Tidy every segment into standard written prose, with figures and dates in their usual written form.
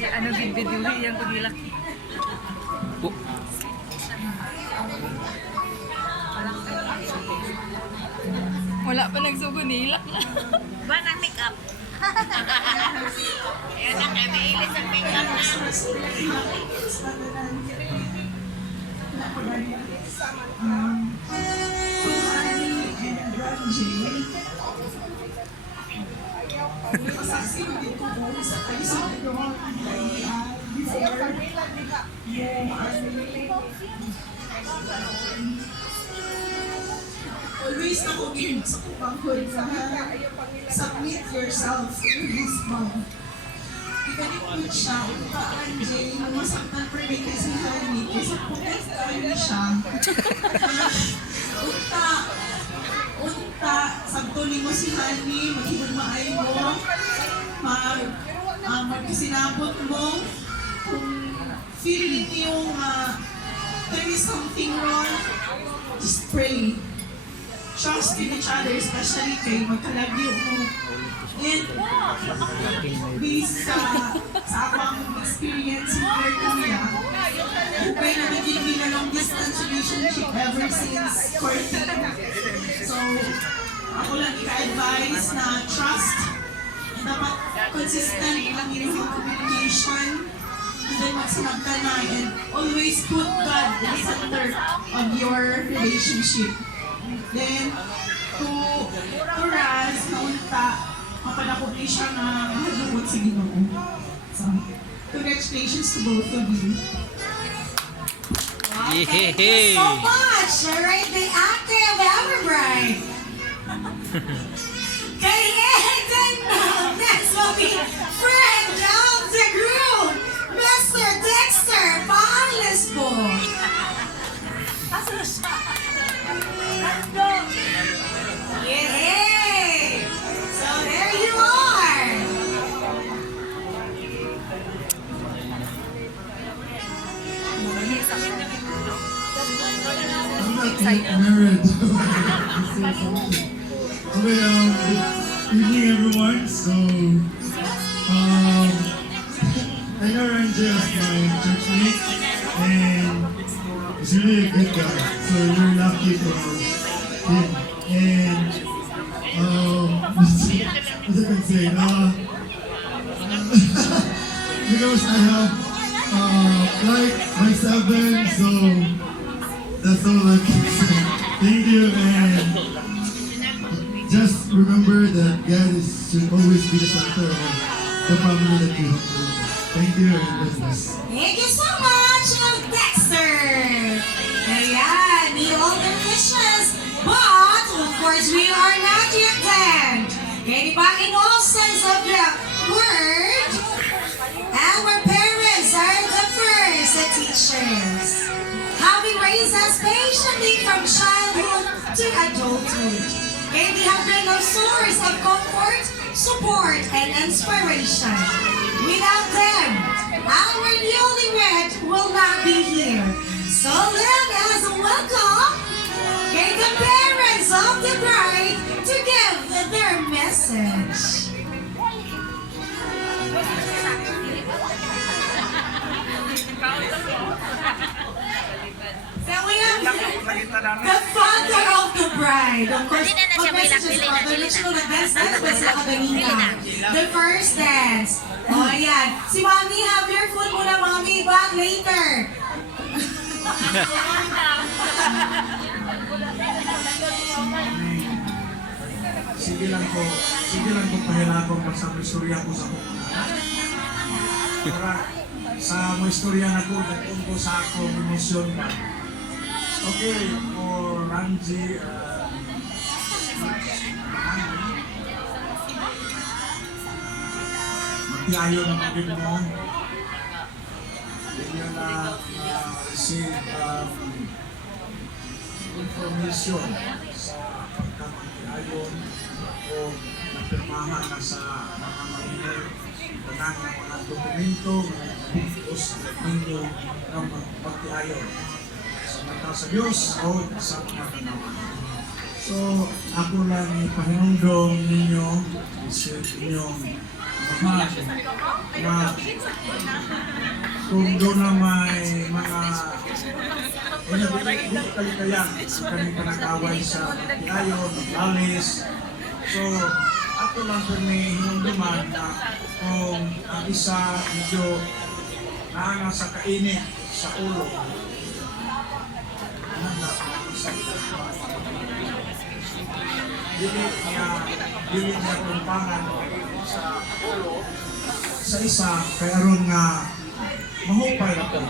Ano video yang pagilak? Wala pa nagsugo nilak na. Ba ng make-up? Ayan na, kaya mailis ang make-up na. Always ako sa kupangkod na submit yourself to your husband. Ikalikot siya, utaan Jay, masaktan per day kasi honey, kasi pulis tayo siya. Unta, sabtuli mo si honey, maghibag-maay mo, magkasinabot mo, kung feeling yung there is something wrong, just pray. Trust in each other, especially kay magkalagyo mo. And based sa akong experience with your kuya, kaya na naging long distance relationship ever since 14. So, ako lang ika-advise na trust, dapat consistent ang inyong communication, and then magsanag ka na, and always put God in the center of your relationship. Then, to Raz, naunta, mapadakot ni siya na mahadukot sa Ginoo. So, congratulations to both of you. Wow, thank you so much! Alright, the actor of our bride. Kay Eden, next will be friend of the group, Mr. Dexter Panglesbo. Asa na siya? Let's go! Yay! So there you are! I'm not married. Okay, good evening everyone. So, I know Ranjay is my church mate, and he's really a good guy. So you're lucky for him. And what I can say? Because I have like my 7, so that's all I can say. Thank you, and just remember that God should always be the center of the family that you have. Thank you, and God bless. Thank you so much, Dexter! Ayan, need all the wishes, but of course we are not yet done. Kaya diba, in all sense of the word, our parents are the first teachers, having raised us patiently from childhood to adulthood. And they have been a source of comfort, support, and inspiration. Without them, our newlywed will not be here. So let us welcome the parents of the bride to give their message. So we have the father of the bride. Of course, mag-messages father, let's know the dance ba sila kaganina? The first dance. O, ayan. Si Mommy, have your food muna, Mommy. Back later. Sige lang po pahilakong magsama istorya ko sa mga. Para sa mga istorya na ko, nagkong ko sa ako, emosyon ba. Okay, for Ranji, magtiayo na magin mo. Hindi na receive information sa pagkamagtiayon o napirmahan na sa mga mahirap ng mga dokumento, mga pagkos ninyo ng pagtiayon sa mata sa Diyos o sa mga kanawa. So, ako lang ipahinundong ninyo sa inyong na kung doon na may mga hindi kalikayan sa kanyang panag-away sa Pagkayon, Lalis. So, ako lang po may hinunduman na kung ang isa medyo naanga sa kainit sa ulo, dili niya tumpangan sa ulo sa isa kaya aron nga mahupay na po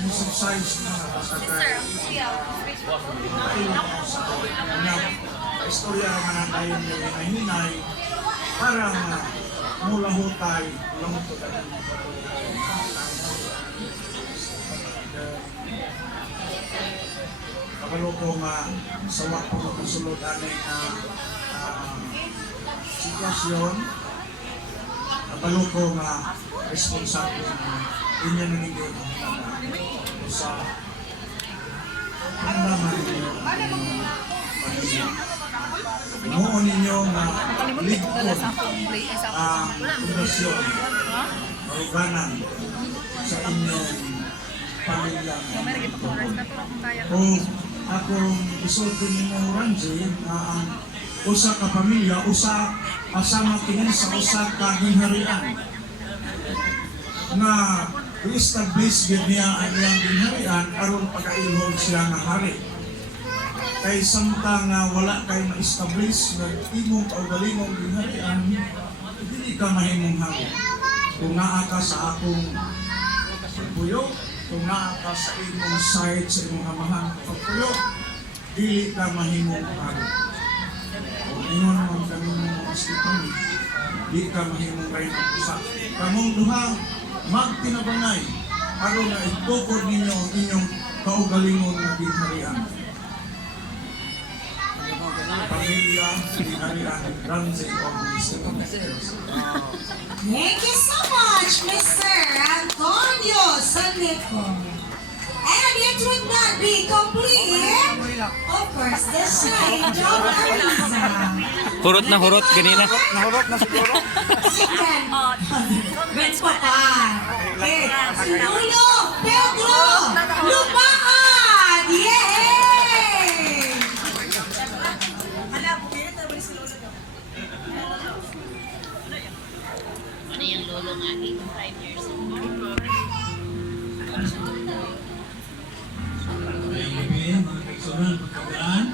musubsize na basta kaya sa kanya istorya naman ang tayo ni hinay para nga mula hutay lang ito kabalo ko nga sawa ko kasulod aning sitwasyon kabalo ko nga responsable na inyo nanigay sa pandaman ninyo pamilya. Noon ninyo na ligpon ang pundasyon maruganan sa inyong pamilya. Kung akong isulti ninyo Ranji na ang usa ka pamilya, asama tingin sa usa ka ginharian na i-establish gid niya ang iyang ginharian aron pagkailhog siya nga hari. Kay samtang wala kay ma-establish nga imong kaugalingong ginharian, dili ka mahimong hari. Kung naa ka sa akong pagpuyo, kung naa ka sa imong side sa imong amahan pagpuyo, dili ka mahimong hari. Kung ingon naman kami mga Stephen, di ka mahimong kayo ng usa. Kamong duha, magtinabangay aron na itukod ninyo ang inyong kaugalingon na ginharian. Pamilya, ginharian, Ranji o Stephen. Thank you so much, Mr. Antonio Sanlico. And it would not be complete, of course, the shine John Ariza. Hurot na hurot kanina. Nahurot na siguro. Second, Vince Patan. Okay, Lulo Pedro Lupaan. Yay! Ano yung lolo nga, 85 years old. Ngayong gabi, mga kaigsunan, magkagaan.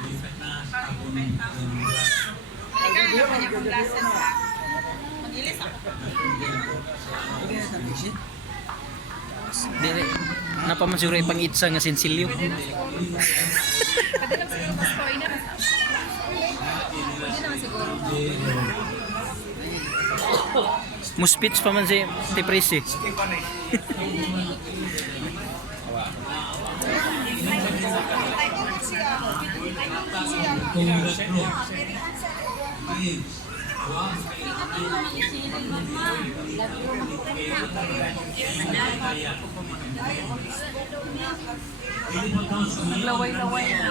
Lipat na sa abon ng oras. Dili napamasuro ipang itsa nga sensilyo. Pwede lang siguro mas toy na. Pwede naman siguro. Muspits pa man si Tiprisi. Kung datlo. Ayun. Laway-laway na.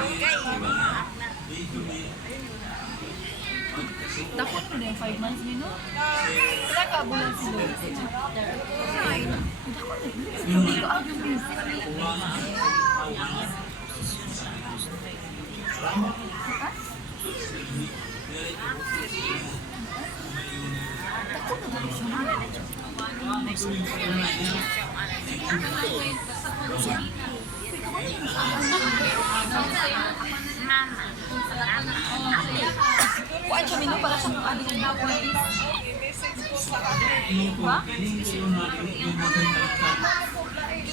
Takot mo na yung 5 months din, no? Wala ka bulan si Lord. Ay, takot eh. Hindi ko agad din. Takot na ba siya? Kuan siya mino para sa mga adik na kuwan. Ba?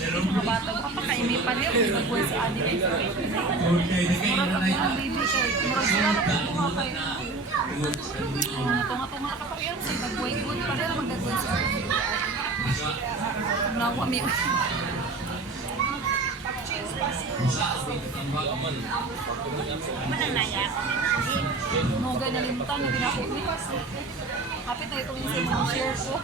Mga bata pa pa kaini pa niya kung nagkuhan sa adik. Murag ako ang baby siya. Murag sila na kung mga kay. Tunga-tunga na kapakyan siya. Nagkuhan good pa rin ang nagkuhan sa adik. Nawa mi. Manang naya ako. Mga nalimutan na pinakunipas. Kapit na itong isa mga share ko.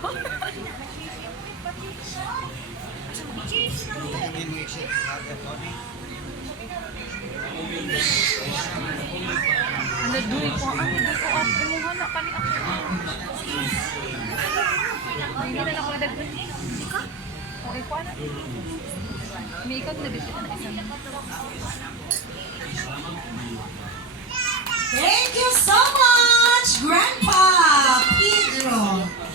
Ano doy ko? Ano doy ko? Kumuha na kani ako. Hindi na ako nagdag. O, ikaw na. May ikaw na dito na isang. Thank you so